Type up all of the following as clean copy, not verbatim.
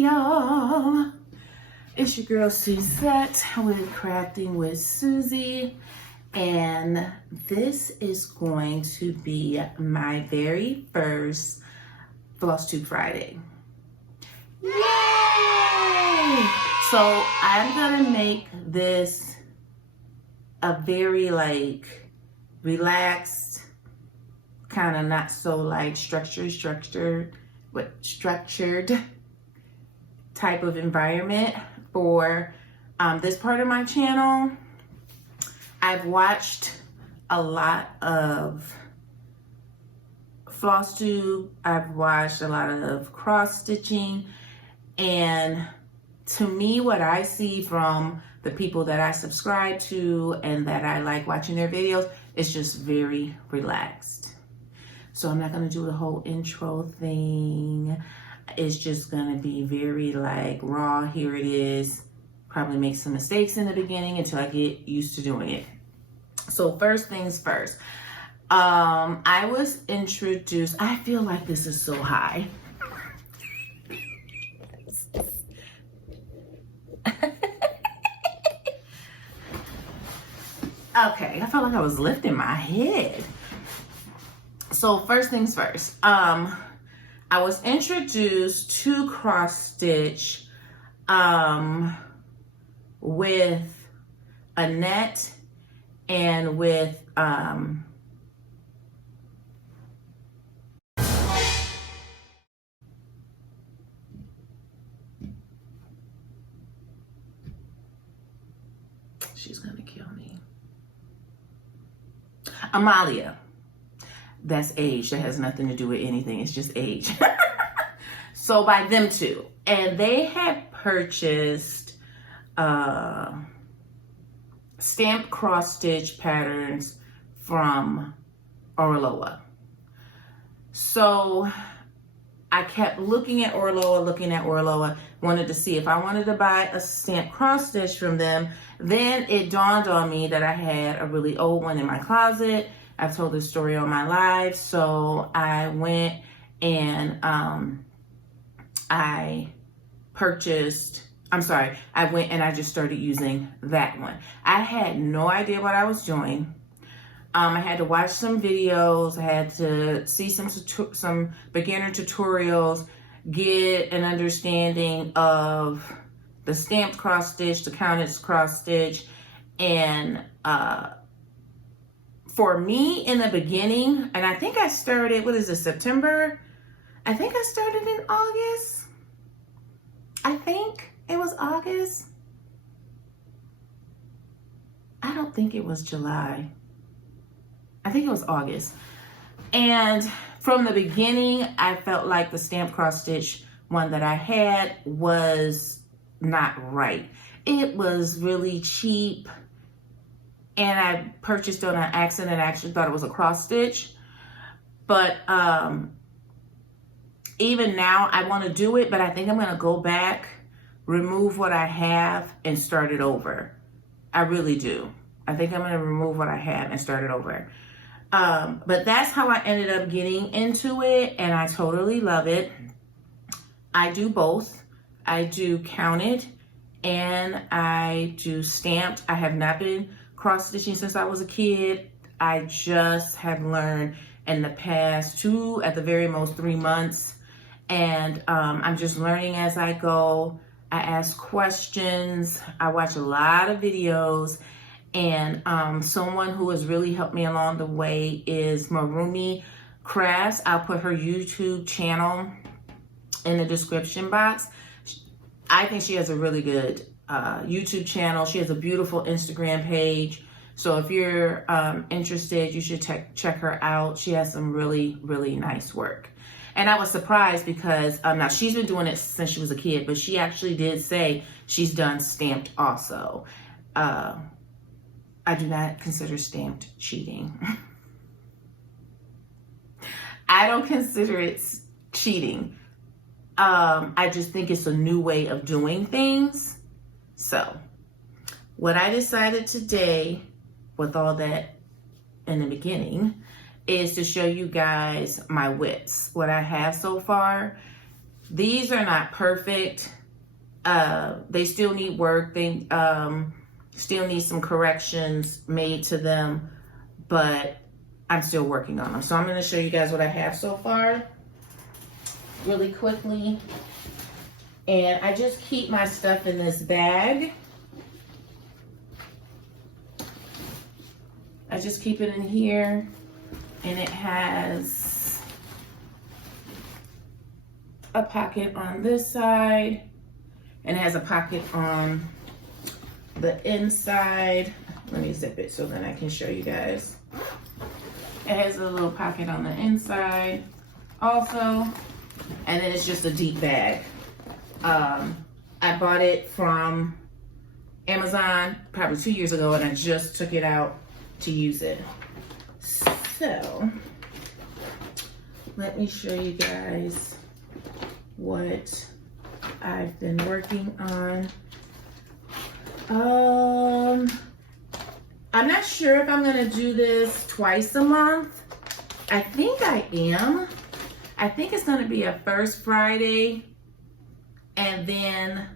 y'all. It's your girl Suzette with Crafting with Susie, and this is going to be my very first Flosstube Friday. Yay! So I'm gonna make this a very relaxed, kind of not so structured type of environment for this part of my channel. I've watched a lot of Flosstube, I've watched a lot of cross stitching, and to me, what I see from the people that I subscribe to and that I like watching their videos is just very relaxed. So I'm not gonna do the whole intro thing. It's just gonna be very raw, here it is. Probably make some mistakes in the beginning until I get used to doing it. So first things first, I was introduced, I feel like this is so high. Okay, I felt like I was lifting my head. So first things first, I was introduced to cross stitch with a net and with she's gonna kill me. Amalia. That's age. That has nothing to do with anything. It's just age. So by them two. And they had purchased stamped cross stitch patterns from Orloa. So I kept looking at Orloa, wanted to see if I wanted to buy a stamped cross stitch from them. Then it dawned on me that I had a really old one in my closet. I've told this story on my live. So I went and I went and I just started using that one. I had no idea what I was doing. I had to watch some videos. I had to see some beginner tutorials, get an understanding of the stamped cross stitch, the counted cross stitch, and for me in the beginning, and I think I started, September? I think I started in August. I think it was August. I don't think it was July. I think it was August. And from the beginning, I felt like the stamped cross stitch one that I had was not right. It was really cheap. And I purchased it on an accident. I actually thought it was a cross stitch. But even now, I want to do it, but I think I'm going to go back, remove what I have, and start it over. I really do. I think I'm going to remove what I have and start it over. But that's how I ended up getting into it, and I totally love it. I do both. I do counted, and I do stamped. I have not been cross stitching since I was a kid. I just have learned in the past 2, at the very most 3 months. And I'm just learning as I go. I ask questions. I watch a lot of videos. And someone who has really helped me along the way is MarroomyCrafts. I'll put her YouTube channel in the description box. I think she has a really good YouTube channel. She has a beautiful Instagram page. So if you're interested, you should check her out. She has some really, really nice work. And I was surprised because now she's been doing it since she was a kid, but she actually did say she's done stamped also. I do not consider stamped cheating. I don't consider it cheating. I just think it's a new way of doing things. So what I decided today, with all that in the beginning, is to show you guys my whips, what I have so far. These are not perfect. They still need work. They still need some corrections made to them, but I'm still working on them. So I'm going to show you guys what I have so far really quickly. And I just keep my stuff in this bag. I just keep it in here, and it has a pocket on this side, and it has a pocket on the inside. Let me zip it so then I can show you guys. It has a little pocket on the inside also, and then it's just a deep bag. I bought it from Amazon probably 2 years ago, and I just took it out to use it. So let me show you guys what I've been working on. I'm not sure if I'm gonna do this twice a month. I think I am. I think it's gonna be a first Friday and then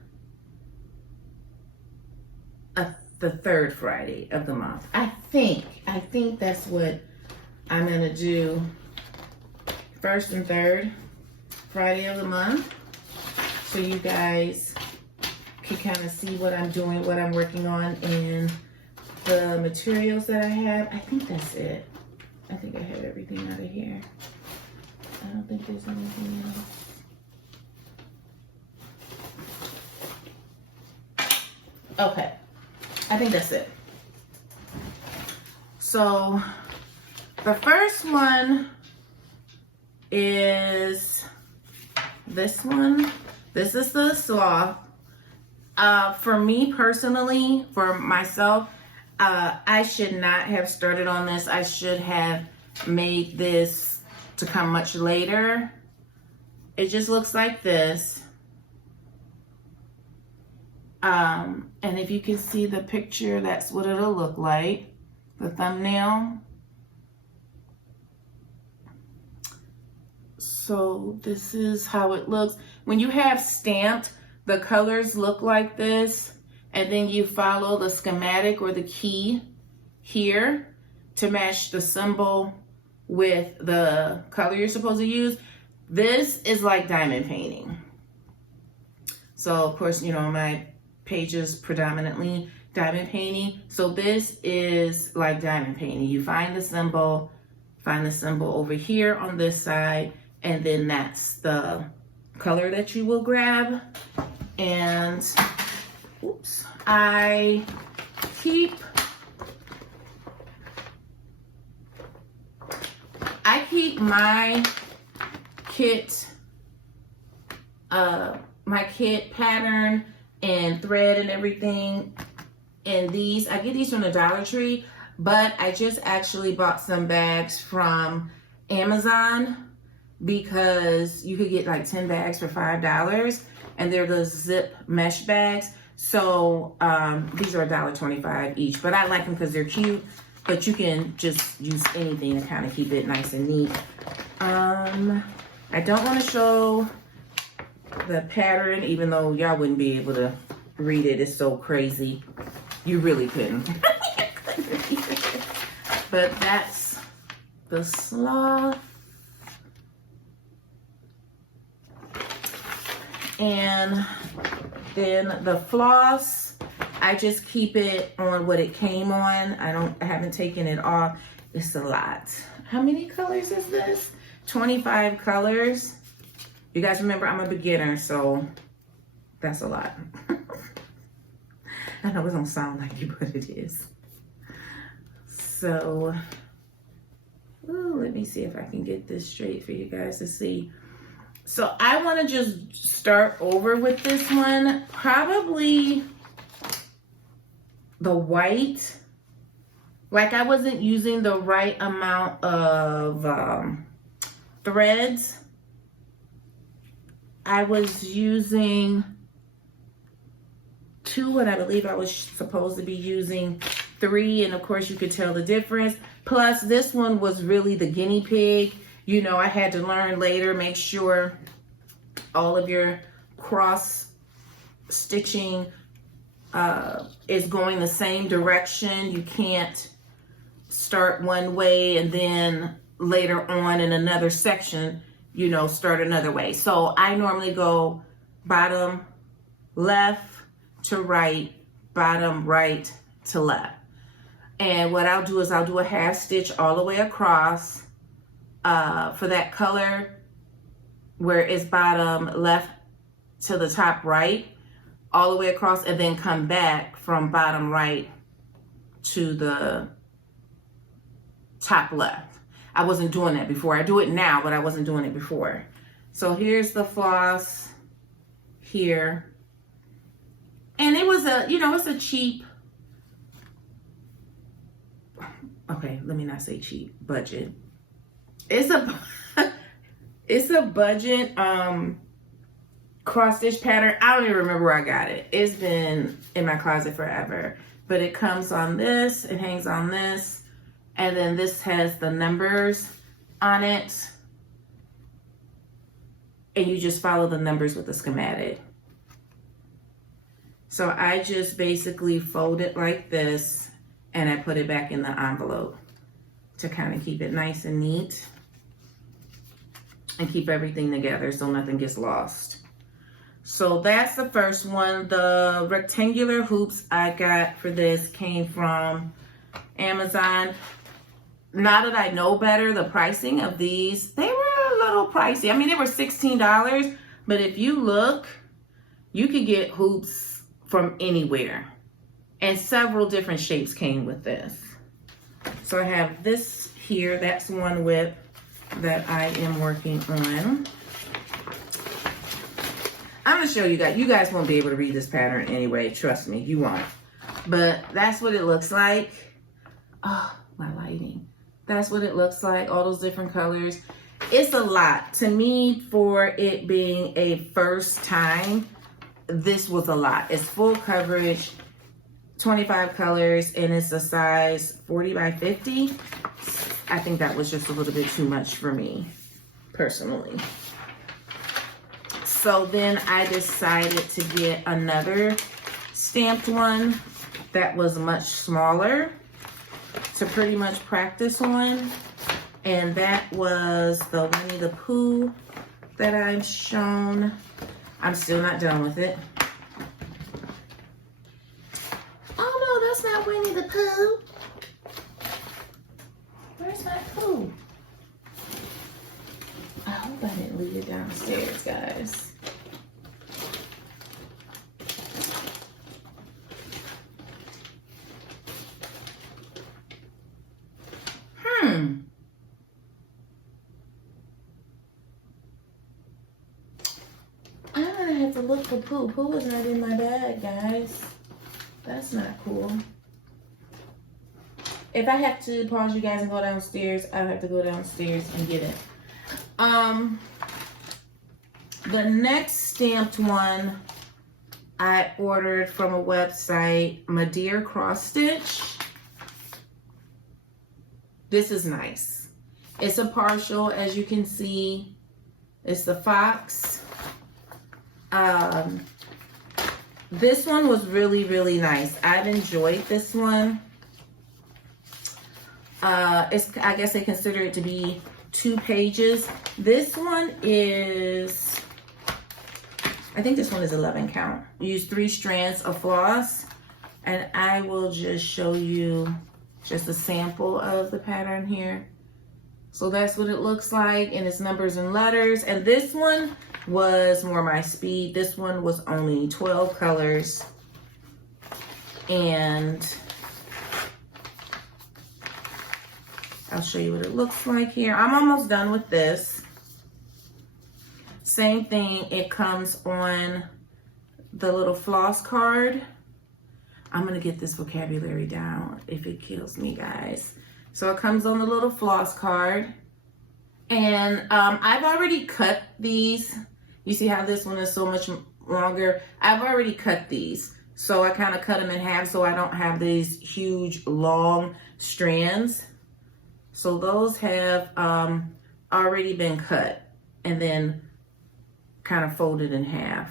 the third Friday of the month. I think that's what I'm gonna do. First and third Friday of the month, so you guys can kind of see what I'm doing, what I'm working on, and the materials that I have. I think that's it. I think I have everything out of here. I don't think there's anything else. Okay, I think that's it. So the first one is this one. This is the sloth. For me personally, for myself, I should not have started on this. I should have made this to come much later. It just looks like this. And if you can see the picture, that's what it'll look like, the thumbnail. So this is how it looks. When you have stamped, the colors look like this, and then you follow the schematic or the key here to match the symbol with the color you're supposed to use. This is like diamond painting. So of course, you know, my page is predominantly diamond painting. So this is like diamond painting. You find the symbol over here on this side, and then that's the color that you will grab. And oops, I keep my kit pattern and thread and everything in these. I get these from the Dollar Tree, but I just actually bought some bags from Amazon because you could get like 10 bags for $5, and they're the zip mesh bags. So these are $1.25 each, but I like them because they're cute, but you can just use anything to kind of keep it nice and neat. I don't want to show the pattern, even though y'all wouldn't be able to read it. It's so crazy. You really couldn't. But that's the sloth. And then the floss, I just keep it on what it came on. I haven't taken it off. It's a lot. How many colors is this? 25 colors. You guys remember I'm a beginner, so that's a lot. I know it don't sound like it, but it is. So, ooh, let me see if I can get this straight for you guys to see. So I want to just start over with this one. Probably the white. Like I wasn't using the right amount of threads. I was using 2, and I believe I was supposed to be using 3, and of course you could tell the difference. Plus this one was really the guinea pig. You know, I had to learn later, make sure all of your cross stitching is going the same direction. You can't start one way and then later on in another section, you know, start another way. So I normally go bottom left to right, bottom right to left. And what I'll do is I'll do a half stitch all the way across for that color where it's bottom left to the top right, all the way across, and then come back from bottom right to the top left. I wasn't doing that before. I do it now, but I wasn't doing it before. So here's the floss here. And it was a, you know, it's a cheap, okay, let me not say cheap, budget. It's a, it's a budget cross stitch pattern. I don't even remember where I got it. It's been in my closet forever. But it comes on this, it hangs on this, and then this has the numbers on it. And you just follow the numbers with the schematic. So I just basically fold it like this, and I put it back in the envelope to kind of keep it nice and neat and keep everything together so nothing gets lost. So that's the first one. The rectangular hoops I got for this came from Amazon. Now that I know better, the pricing of these, they were a little pricey. I mean, they were $16, but if you look, you could get hoops from anywhere. And several different shapes came with this. So I have this here, that's one whip that I am working on. I'm gonna show you guys. You guys won't be able to read this pattern anyway. Trust me, you won't. But that's what it looks like. Oh, my lighting. That's what it looks like, all those different colors. It's a lot. To me, for it being a first time, this was a lot. It's full coverage, 25 colors, and it's a size 40 by 50. I think that was just a little bit too much for me, personally. So then I decided to get another stamped one that was much smaller to pretty much practice on. And that was the Winnie the Pooh that I've shown. I'm still not done with it. Oh no, that's not Winnie the Pooh. Where's my Pooh? I hope I didn't leave it downstairs, guys. I'm gonna have to look for Pooh. Pooh is not in my bag, guys. That's not cool. If I have to pause you guys and go downstairs, I'll have to go downstairs and get it. The next stamped one I ordered from a website, Madeira Cross Stitch. This is nice. It's a partial, as you can see. It's the fox. This one was really, really nice. I've enjoyed this one. I guess they consider it to be 2 pages. This one is, I think this one is 11 count. Use 3 strands of floss, and I will just show you just a sample of the pattern here. So that's what it looks like, and it's numbers and letters. And this one was more my speed. This one was only 12 colors. And I'll show you what it looks like here. I'm almost done with this. Same thing, it comes on the little floss card. I'm gonna get this vocabulary down if it kills me, guys. So it comes on the little floss card. And I've already cut these. You see how this one is so much longer? I've already cut these. So I kind of cut them in half so I don't have these huge long strands. So those have already been cut. And then kind of fold it in half.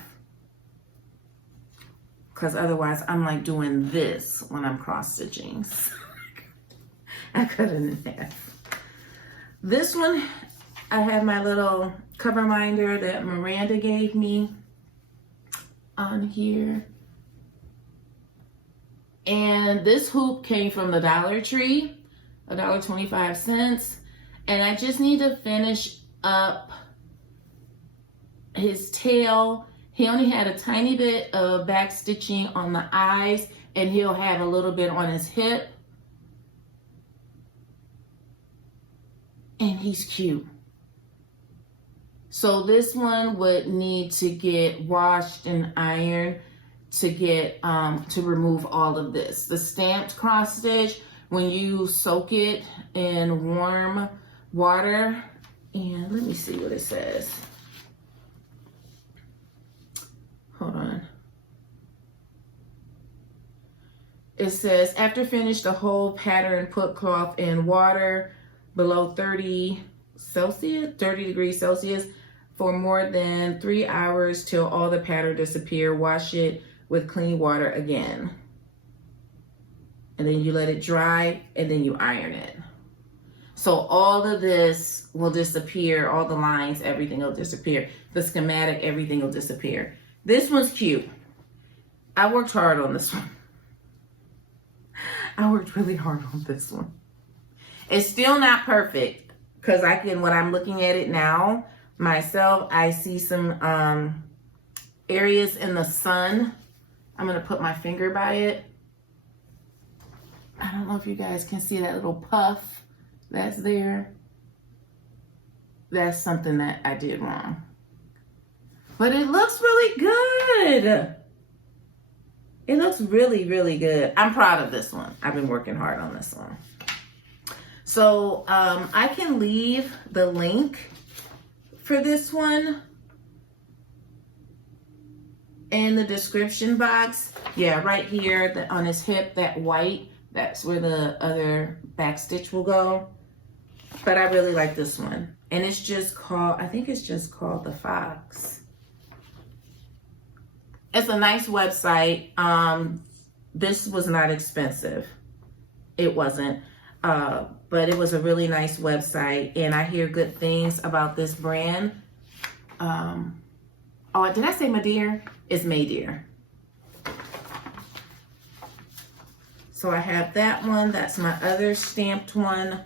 Because otherwise I'm like doing this when I'm cross stitching. I cut it in half. This one, I have my little cover minder that Miranda gave me on here. And this hoop came from the Dollar Tree, $1.25. And I just need to finish up his tail. He only had a tiny bit of back stitching on the eyes, and he'll have a little bit on his hip. And he's cute. So this one would need to get washed and ironed to get to remove all of this. The stamped cross stitch, when you soak it in warm water, and let me see what it says. Hold on. It says, after finish the whole pattern, put cloth in water below 30 degrees Celsius for more than 3 hours till all the pattern disappear. Wash it with clean water again. And then you let it dry, and then you iron it. So all of this will disappear, all the lines, everything will disappear. The schematic, everything will disappear. This one's cute. I worked hard on this one. I worked really hard on this one. It's still not perfect, because when I'm looking at it now, myself, I see some areas in the sun. I'm gonna put my finger by it. I don't know if you guys can see that little puff that's there. That's something that I did wrong. But it looks really good. It looks really, really good. I'm proud of this one. I've been working hard on this one. So I can leave the link for this one in the description box. Yeah, right here on his hip, that white, that's where the other back stitch will go. But I really like this one. And it's just called, I think it's just called The Fox. It's a nice website. This was not expensive. It wasn't. But it was a really nice website. And I hear good things about this brand. Oh, did I say my dear? It's May Dear. So I have that one. That's my other stamped one.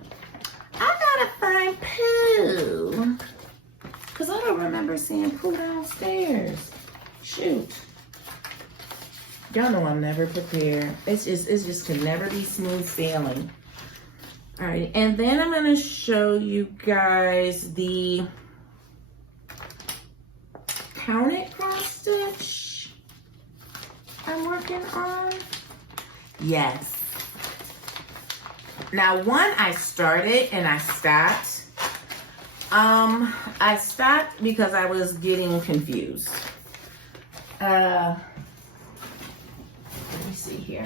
I gotta find Pooh, because I don't remember seeing Pooh downstairs. Shoot. Y'all know I'm never prepared. It's just can never be smooth sailing. All right, and then I'm gonna show you guys the counted cross stitch I'm working on. Yes. Now, one I started and I stopped. I stopped because I was getting confused. Let me see here.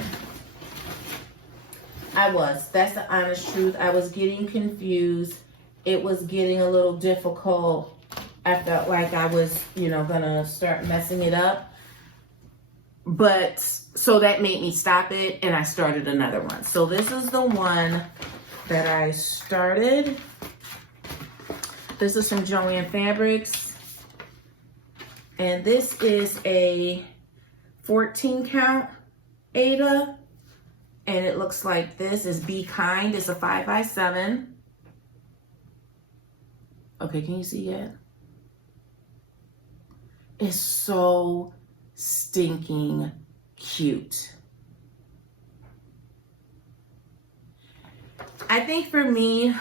That's the honest truth. I was getting confused. It was getting a little difficult. I felt like I was, gonna start messing it up. But, so that made me stop it, and I started another one. So this is the one that I started. This is from Joann Fabrics. And this is a 14 count Ada. And it looks like this is Be Kind. It's a 5x7. Okay, can you see it? It's so stinking cute. I think for me,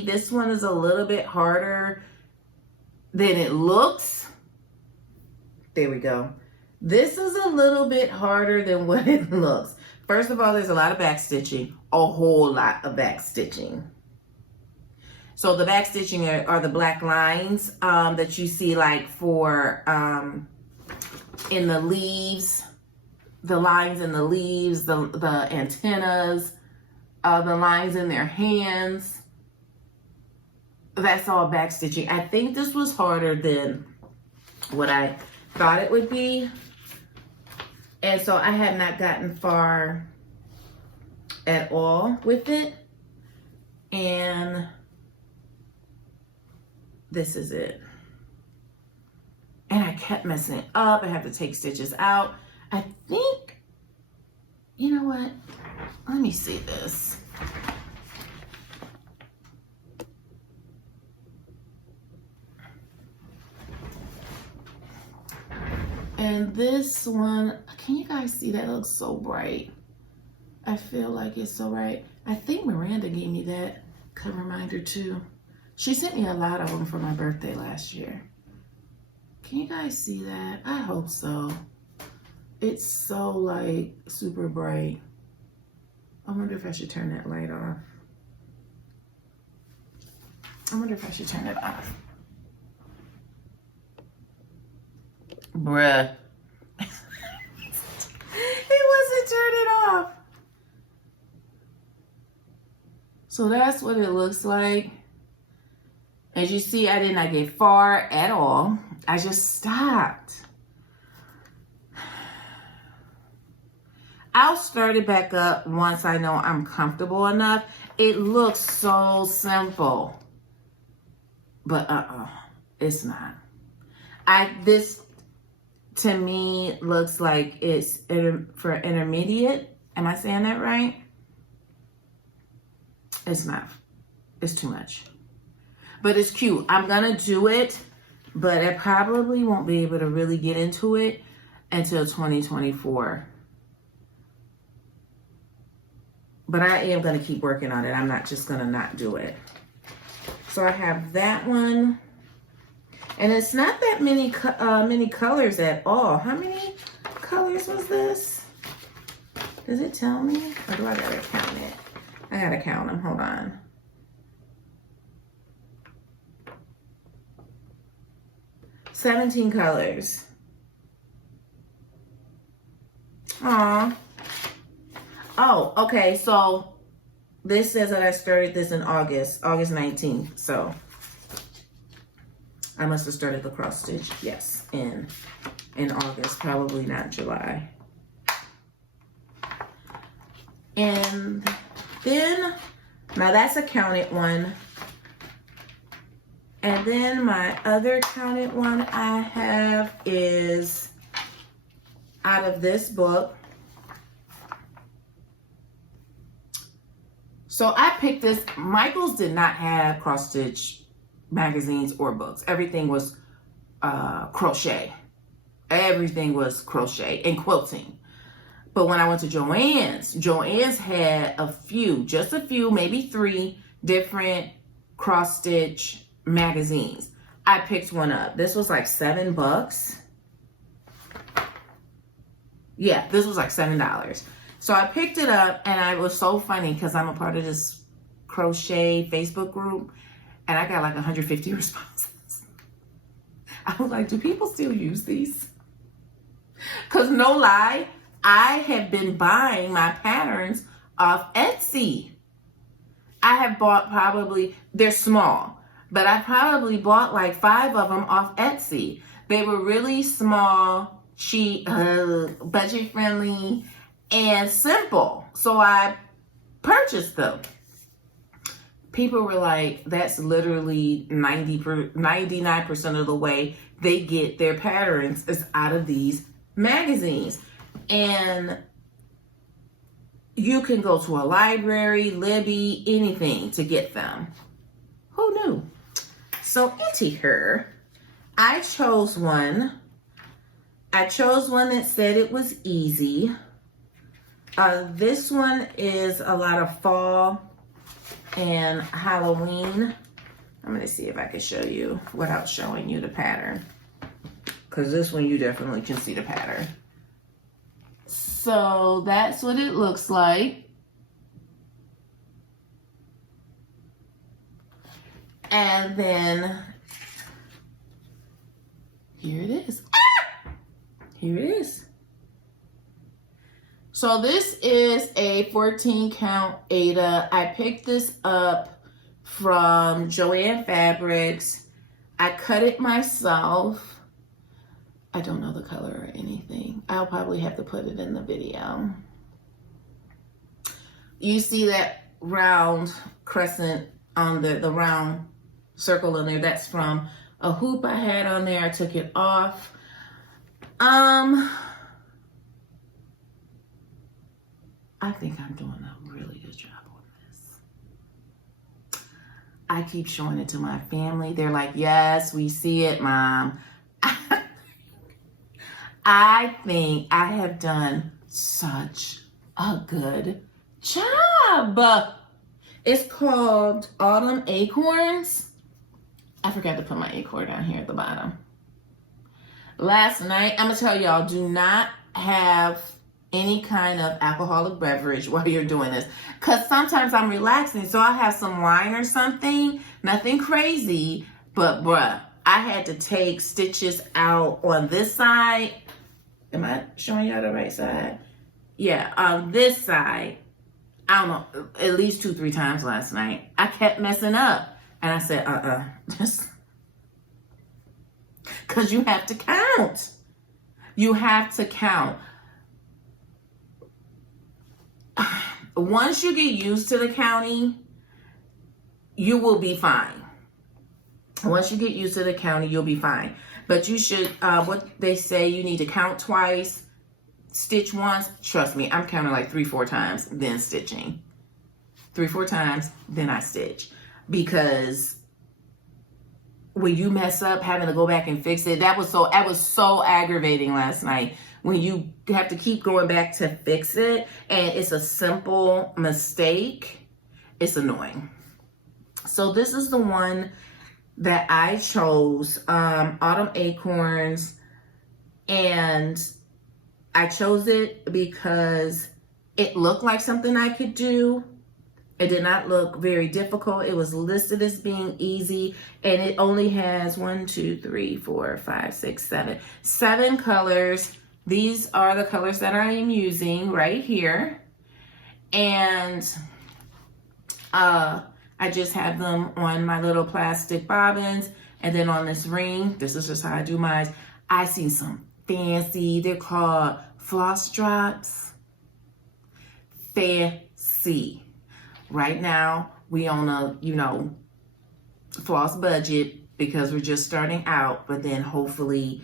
this one is a little bit harder than it looks. There we go. This is a little bit harder than what it looks. First of all, there's a lot of back stitching, a whole lot of back stitching. So the back stitching are the black lines that you see like for in the leaves, the lines in the leaves, the antennas, the lines in their hands. that's all backstitching. I think this was harder than what I thought it would be. And so I had not gotten far at all with it. And this is it. And I kept messing it up. I had to take stitches out. I think, you know what? Let me see this. And this one, can you guys see that? It looks so bright. I feel like it's so bright. I think Miranda gave me that cut reminder too. She sent me a lot of them for my birthday last year. Can you guys see that? I hope so. It's so like super bright. I wonder if I should turn that light off. I wonder if I should turn it off. Bruh. It wasn't turning off. So that's what it looks like. As you see, I did not get far at all. I just stopped. I'll start it back up once I know I'm comfortable enough. It looks so simple. But it's not. This to me looks like it's for intermediate. Am I saying that right? It's not. It's too much. But it's cute. I'm gonna do it, but I probably won't be able to really get into it until 2024. But I am gonna keep working on it. I'm not just gonna not do it. So I have that one. And it's not that many colors at all. How many colors was this? Does it tell me? Or do I gotta count it? I gotta count them. Hold on. $17 colors. Aw. Oh, okay. So this says that I started this in August 19th. So I must have started the cross stitch, yes, in August, probably not July. And then, now that's a counted one. And then my other counted one I have is out of this book. So I picked this. Michael's did not have cross stitch magazines or books. Everything was crochet. Everything was crochet and quilting. But when I went to Joann's had a few, just a few, maybe 3 different cross stitch magazines. I picked one up. This was like $7. Yeah, this was like $7. So I picked it up, and it was so funny because I'm a part of this crochet Facebook group, and I got like 150 responses. I was like, do people still use these? Because no lie, I have been buying my patterns off Etsy. I have bought probably, they're small, but I probably bought like 5 of them off Etsy. They were really small, cheap, budget friendly, and simple. So I purchased them. People were like, that's literally 99% of the way they get their patterns is out of these magazines. And you can go to a library, Libby, anything to get them. Who knew? So into her, I chose one. I chose one that said it was easy. This one is a lot of fall and Halloween. I'm going to see if I can show you without showing you the pattern, because this one you definitely can see the pattern. So that's what it looks like. And then here it is. Ah! Here it is. So this is a 14 count Ada. I picked this up from Joann Fabrics. I cut it myself. I don't know the color or anything. I'll probably have to put it in the video. You see that round crescent on the round circle in there? That's from a hoop I had on there. I took it off. I think I'm doing a really good job on this. I keep showing it to my family. They're like, yes, we see it, Mom. I think I have done such a good job. It's called Autumn Acorns. I forgot to put my acorn down here at the bottom. Last night, I'm going to tell y'all, do not have any kind of alcoholic beverage while you're doing this. Because sometimes I'm relaxing, so I'll have some wine or something. Nothing crazy, but bruh, I had to take stitches out on this side. Am I showing y'all the right side? Yeah, on this side, I don't know, at least 2-3 times last night. I kept messing up. And I said, just, because you have to count. You have to count. Once you get used to the counting, you will be fine. Once you get used to the counting, you'll be fine. But you should, what they say, you need to count twice, stitch once. Trust me, I'm counting like 3-4 times, then stitching. 3-4 times, then I stitch. Because when you mess up, having to go back and fix it, that was so aggravating last night. When you have to keep going back to fix it, and it's a simple mistake, it's annoying. So this is the one that I chose, Autumn Acorns, and I chose it because it looked like something I could do. It did not look very difficult. It was listed as being easy, and it only has 1, 2, 3, 4, 5, 6, 7 colors. These are the colors that I am using right here. And I just have them on my little plastic bobbins. And then on this ring, this is just how I do mine. I see some fancy, they're called floss drops. Fancy. Right now, we on a, floss budget because we're just starting out. But then hopefully,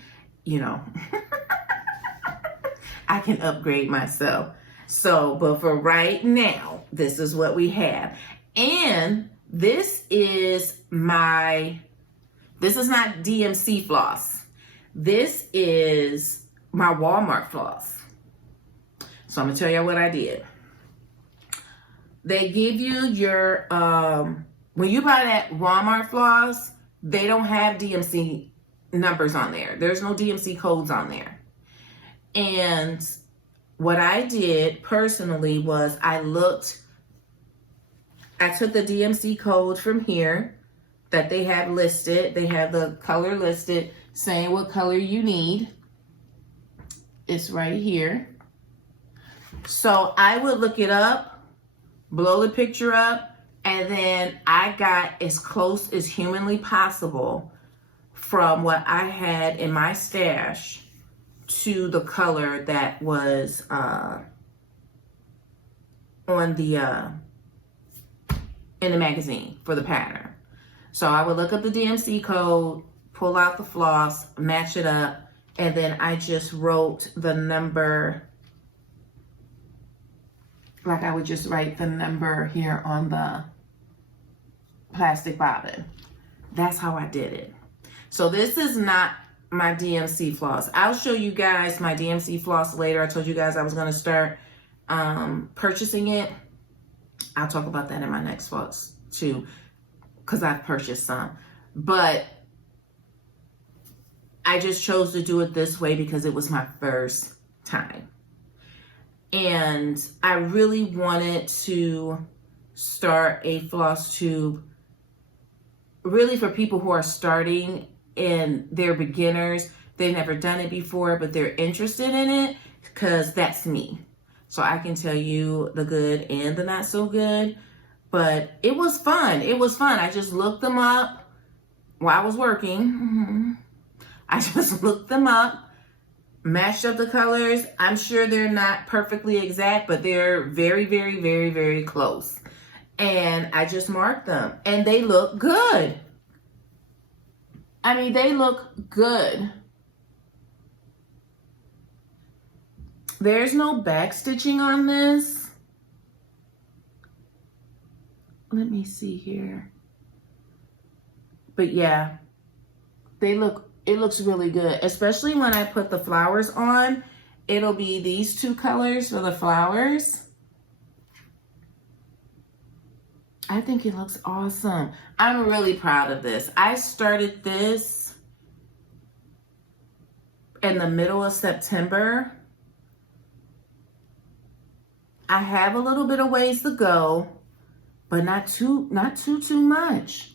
I can upgrade myself. So, but for right now, this is what we have. And this is not DMC floss. This is my Walmart floss. So I'm gonna tell you what I did. They give you your, when you buy that Walmart floss, they don't have DMC numbers on there. There's no DMC codes on there. And what I did personally was I took the DMC code from here that they have listed. They have the color listed, saying what color you need. It's right here. So I would look it up, blow the picture up, and then I got as close as humanly possible from what I had in my stash to the color that was on the in the magazine for the pattern. So I would look up the DMC code, pull out the floss, match it up, and then I just wrote the number, like I would just write the number here on the plastic bobbin. That's how I did it. So this is not my DMC floss. I'll show you guys my DMC floss later. I told you guys I was going to start purchasing it. I'll talk about that in my next floss too, because I've purchased some. But I just chose to do it this way because it was my first time. And I really wanted to start a floss tube really for people who are starting and they're beginners. They've never done it before, but they're interested in it, because that's me. So I can tell you the good and the not so good. But it was fun. It was fun. I just looked them up while I was working. I just looked them up, matched up the colors. I'm sure they're not perfectly exact, but they're very, very, very, very close. And I just marked them, and they look good. I mean, they look good. There's no back stitching on this. Let me see here. But yeah, it looks really good, especially when I put the flowers on. It'll be these two colors for the flowers. I think it looks awesome. I'm really proud of this. I started this in the middle of September. I have a little bit of ways to go, but not too much.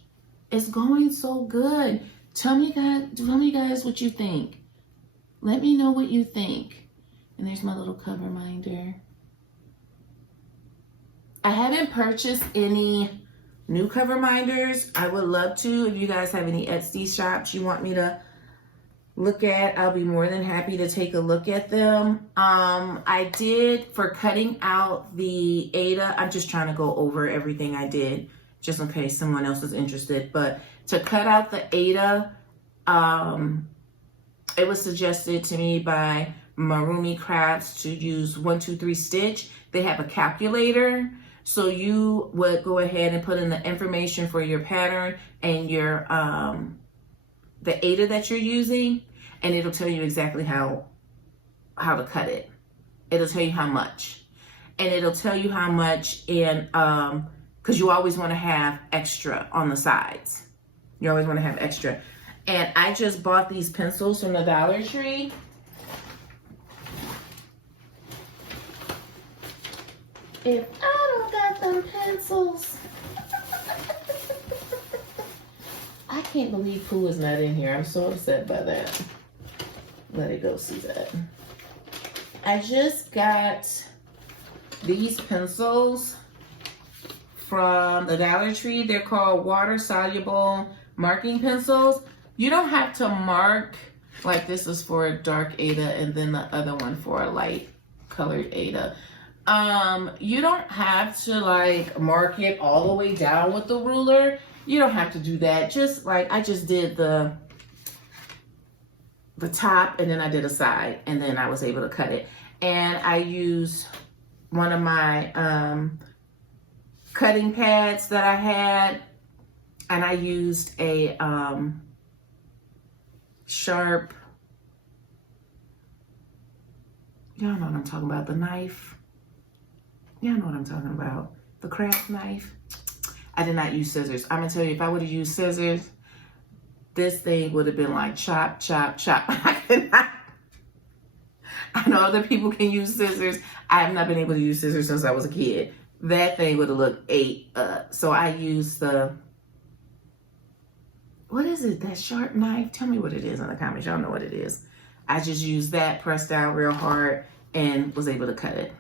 It's going so good. Tell me guys what you think. Let me know what you think. And there's my little cover minder. I haven't purchased any new cover minders. I would love to. If you guys have any Etsy shops you want me to look at, I'll be more than happy to take a look at them. I did, for cutting out the Ada, I'm just trying to go over everything I did just in case someone else is interested. But to cut out the Ada, it was suggested to me by MarroomyCrafts to use 1, 2, 3 stitch. They have a calculator. So you would go ahead and put in the information for your pattern and your the Ada that you're using, and it'll tell you exactly how to cut it. It'll tell you how much, and it'll tell you how much in because you always want to have extra on the sides. You always want to have extra. And I just bought these pencils from the Dollar Tree. If I don't got them pencils, I can't believe Pooh is not in here. I'm so upset by that. Let it go see that. I just got these pencils from the Dollar Tree. They're called water-soluble marking pencils. You don't have to mark, like this is for a dark Ada and then the other one for a light colored Ada. You don't have to like mark it all the way down with the ruler. You don't have to do that. Just like I just did the top, and then I did a side, and then I was able to cut it. And I used one of my cutting pads that I had, and I used a sharp, y'all know what I'm talking about, the knife. Y'all know what I'm talking about. The craft knife. I did not use scissors. I'm gonna tell you, if I would have used scissors, this thing would have been like chop, chop, chop. I cannot. I know other people can use scissors. I have not been able to use scissors since I was a kid. That thing would have looked ate up. So I used the, what is it? That sharp knife? Tell me what it is in the comments. Y'all know what it is. I just used that, pressed down real hard, and was able to cut it.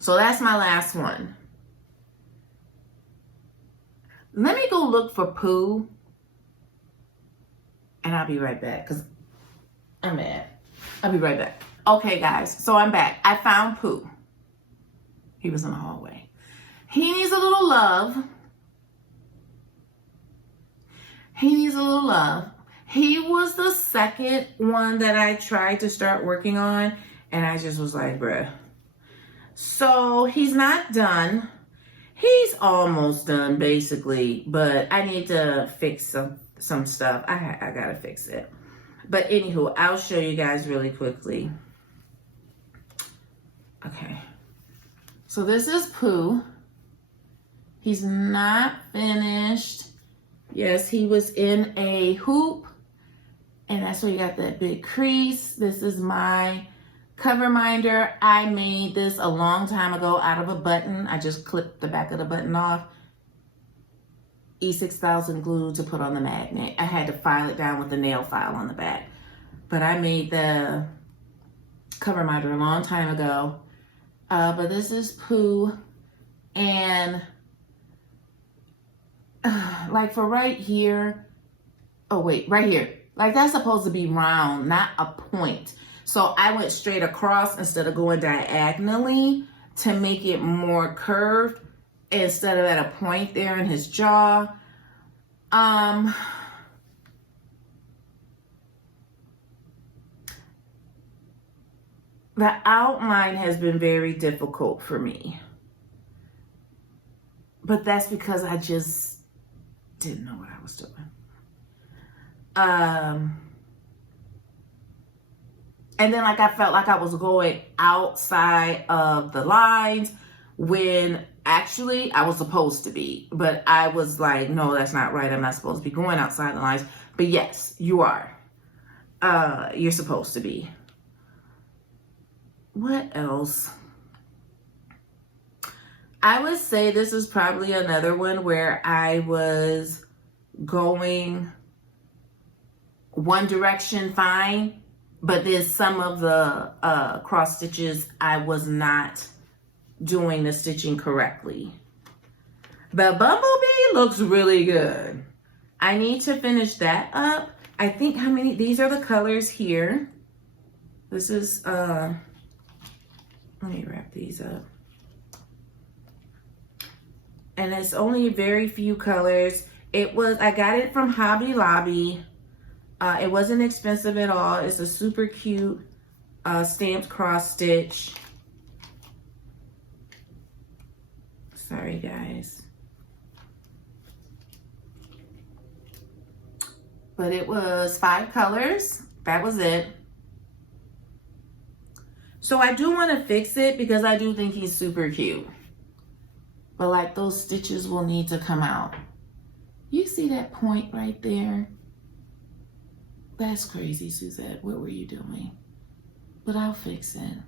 So that's my last one. Let me go look for Pooh, and I'll be right back because I'm mad. I'll be right back. Okay, guys, so I'm back. I found Pooh. He was in the hallway. He needs a little love. He needs a little love. He was the second one that I tried to start working on, and I just was like, bruh. So he's not done. He's almost done basically, but I need to fix some stuff. I gotta fix it. But anywho, I'll show you guys really quickly. Okay. So this is Pooh. He's not finished. Yes, he was in a hoop, and that's where you got that big crease. This is my cover minder. I made this a long time ago out of a button. I just clipped the back of the button off. E6000 glue to put on the magnet. I had to file it down with the nail file on the back. But I made the cover minder a long time ago. But this is Pooh. And like for right here, oh wait, right here. Like that's supposed to be round, not a point. So I went straight across instead of going diagonally to make it more curved instead of at a point there in his jaw. The outline has been very difficult for me. But that's because I just didn't know what I was doing. And then like I felt like I was going outside of the lines when actually I was supposed to be. But I was like, no, that's not right. I'm not supposed to be going outside the lines. But yes, you are. You're supposed to be. What else? I would say this is probably another one where I was going one direction fine, but then some of the cross stitches I was not doing the stitching correctly. The bumblebee looks really good. I need to finish that up. I think how many, these are the colors here. This is, let me wrap these up. And it's only very few colors. It was, I got it from Hobby Lobby. It wasn't expensive at all. It's a super cute stamped cross stitch. Sorry guys. But it was 5 colors. That was it. So I do want to fix it because I do think he's super cute. But like those stitches will need to come out. You see that point right there? That's crazy, Suzette. What were you doing? But I'll fix it.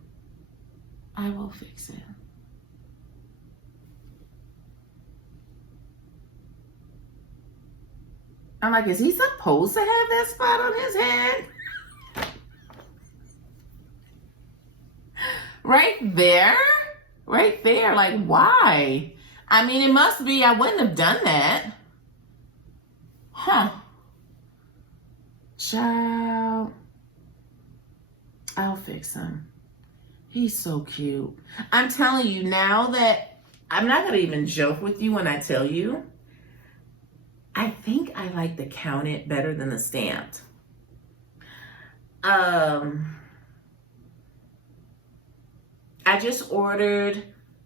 I will fix it. I'm like, is he supposed to have that spot on his head? Right there? Right there. Like, why? I mean, it must be, I wouldn't have done that. Huh. Child. I'll fix him. He's so cute. I'm telling you now that, I'm not going to even joke with you when I tell you. I think I like the counted better than the stamped. I just ordered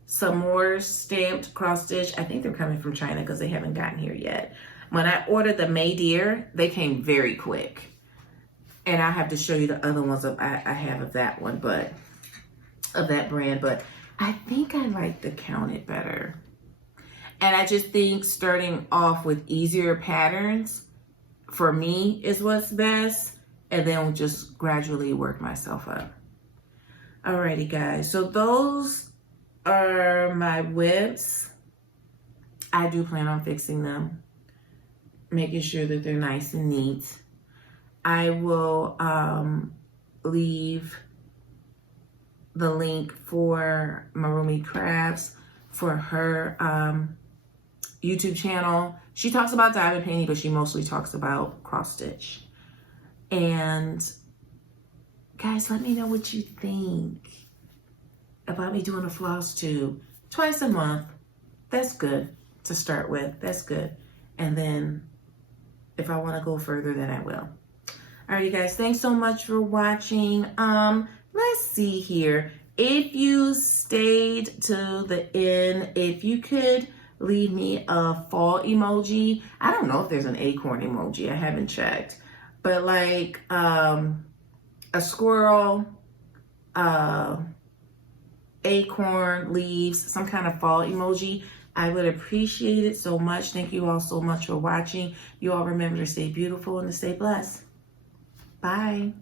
some more stamped cross stitch. I think they're coming from China because they haven't gotten here yet. When I ordered the May Dear, they came very quick. And I'll have to show you the other ones I have of that one, but of that brand. But I think I like the counted better. And I just think starting off with easier patterns for me is what's best. And then we'll just gradually work myself up. Alrighty guys, so those are my whips. I do plan on fixing them, making sure that they're nice and neat. I will leave the link for MarroomyCrafts for her YouTube channel. She talks about diamond painting, but she mostly talks about cross stitch. And guys, let me know what you think about me doing a Flosstube twice a month. That's good to start with. That's good. And then if I want to go further, then I will. All right, you guys, thanks so much for watching. Let's see here. If you stayed to the end, if you could leave me a fall emoji. I don't know if there's an acorn emoji. I haven't checked. But like a squirrel, acorn, leaves, some kind of fall emoji, I would appreciate it so much. Thank you all so much for watching. You all remember to stay beautiful and to stay blessed. Bye.